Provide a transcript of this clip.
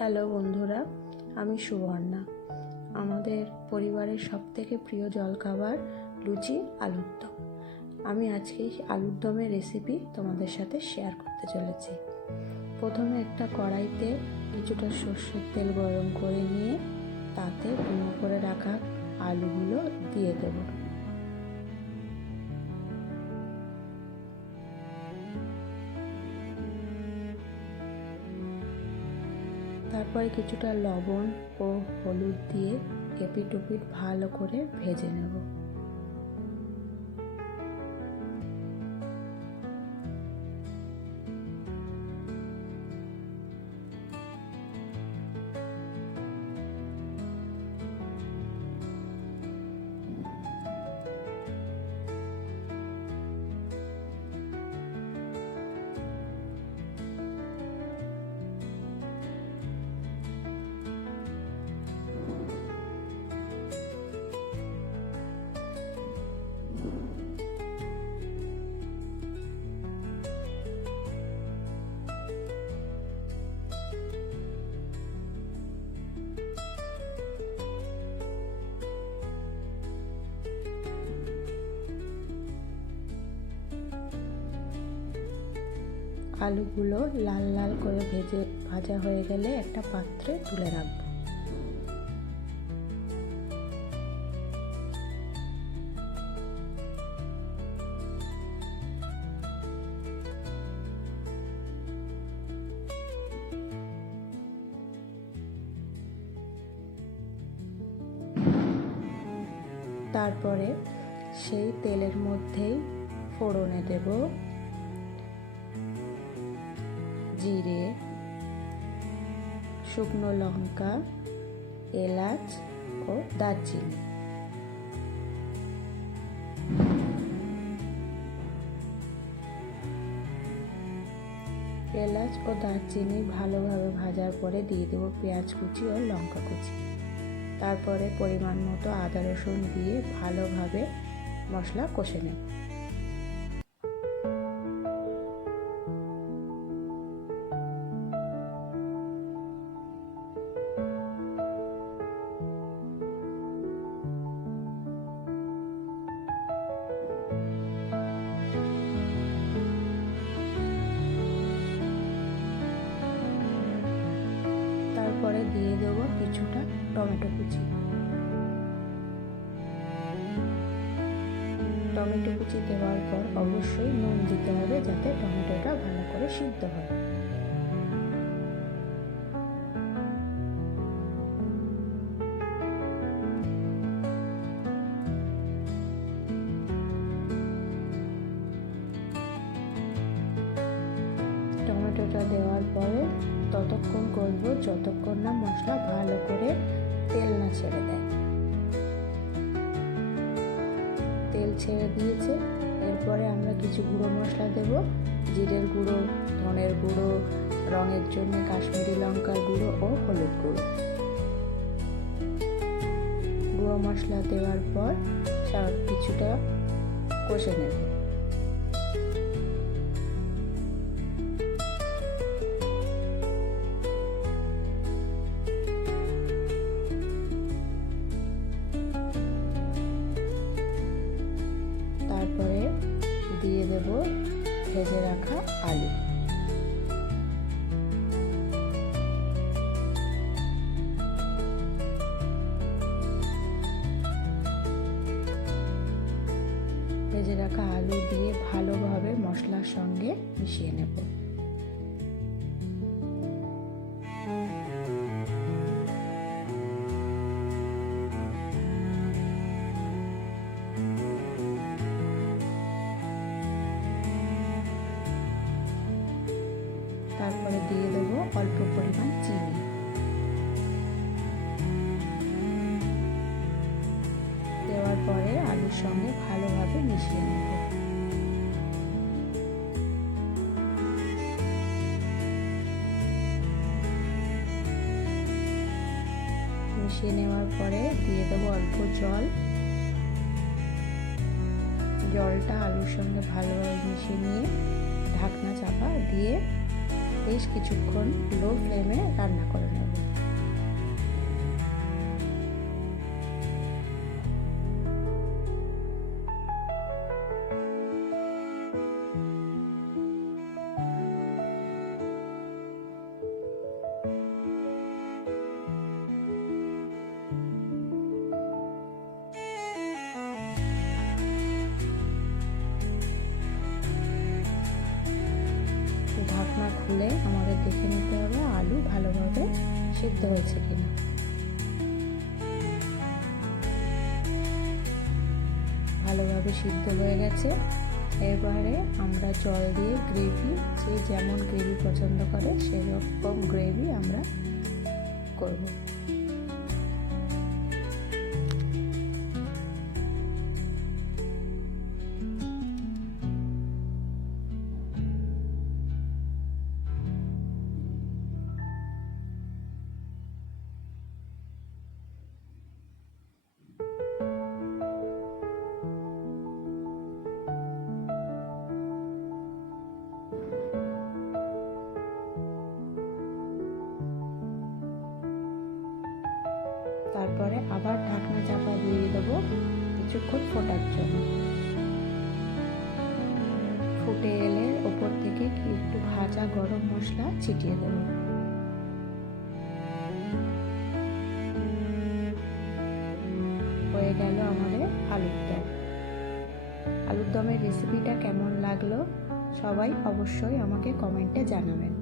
Hello বন্ধুরা, আমি সুবর্ণা। আমাদের পরিবারের সবথেকে প্রিয় জলখাবার লুচি, আলুর দম। আমি আজকে আলুর দমের রেসিপি তোমাদের সাথে শেয়ার করতে চলেছি। প্রথমে একটা কড়াইতে কিছুটা সর্ষের তেল গরম করে নিয়ে তাতে ডুমো করে রাখা আলুগুলো দিয়ে দেবো। তারপরে কিছুটা লবণ ও হলুদ দিয়ে এপিট ওপিট ভালো করে ভেজে নেব। আলুগুলো লাল লাল করে ভাজা হয়ে গেলে একটা পাত্রে তুলে রাখবো। তারপরে সেই তেলের মধ্যেই ফোড়নে দেব জিরে, শুকনো লঙ্কা, এলাচ ও দারচিনি। এলাচ ও দারচিনি ভালোভাবে ভাজার পরে দিয়ে দেবো পেঁয়াজ কুচি ও লঙ্কা কুচি। তারপরে পরিমাণ মতো আদা রসুন দিয়ে ভালোভাবে মশলা কষে নেব। তারপরে দিয়ে দেবো কিছুটা টমেটো কুচি। টমেটো কুচি দেওয়ার পর অবশ্যই নুন দিতে হবে যাতে টমেটোটা ভালো করে সিদ্ধ হয়। টমেটোটা দেওয়ার পরে ততক্ষণ করব যতক্ষণ না মশলা ভালো করে তেল না ছেড়ে দেয়। তেল ছেড়ে দিয়েছে, এরপরে আমরা কিছু গুঁড়ো মশলা দেব। জিরের গুঁড়ো, ধনের গুঁড়ো, রঙের জন্য কাশ্মীরি লঙ্কার গুঁড়ো ও হলুদ গুঁড়ো। গুঁড়ো মশলা দেওয়ার পর সব কিছুটা কষে নেব। তারপরে দিয়ে দেব ভেজে রাখা আলু। ভেজে রাখা আলু দিয়ে ভালোভাবে মশলার সঙ্গে মিশিয়ে নেব। তারপরে দিয়ে দেবো অল্প পরিমাণ চিনি। দেওয়ার পরে আলুর সঙ্গে ভালোভাবে মিশিয়ে নেব। মিশিয়ে নেওয়ার পরে দিয়ে দেবো অল্প জল। জলটা আলুর সঙ্গে ভালোভাবে মিশিয়ে নিয়ে ঢাকনা চাপা দিয়ে বেশ কিছুক্ষণ লো ফ্লেমে রান্না করে নেব। ঢাকনা খুলে আমাদের দেখে নিতে হবে আলু ভালোভাবে সিদ্ধ হয়েছে কিনা। ভালোভাবে সিদ্ধ হয়ে গেছে। এবারে আমরা জল দিয়ে গ্রেভি, যে যেমন গ্রেভি পছন্দ করে সেরকম গ্রেভি আমরা করব। তারপরে আবার ঢাকনা চাপা দিয়ে দেবো কিছুক্ষণ ফোটার জন্য। ফুটে এলে ওপর থেকে একটু ভাজা গরম মশলা ছিটিয়ে দেবো। হয়ে গেল আমাদের আলুর দম। আলুর দমের রেসিপিটা কেমন লাগলো সবাই অবশ্যই আমাকে কমেন্টে জানাবেন।